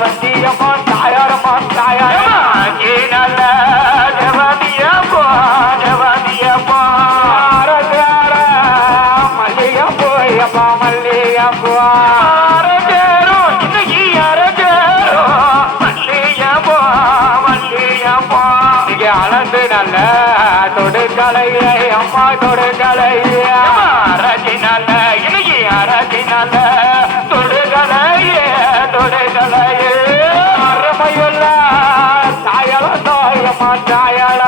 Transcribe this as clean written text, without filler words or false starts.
வந்தியம்மா தாயாரம்மா தாயாரம்மா நல்ல தேவதியப்பா தேவதியப்பா மல்லிகப்போயப்பா மல்லிகப்பா அரஜேரும் இன்னைக்கு அரஜேரும் மல்லிகப்பா மல்லிகப்பா இங்கே அளந்து நல்ல தொடுக்கலையே அம்மா தொடுக்கலையே அரஜி நல்ல இன்னைக்கு அரஜி நல்ல தொடுக்கலையே தொடுக்கலையே அருமையுள்ள தாயள தாயம்மா தாயள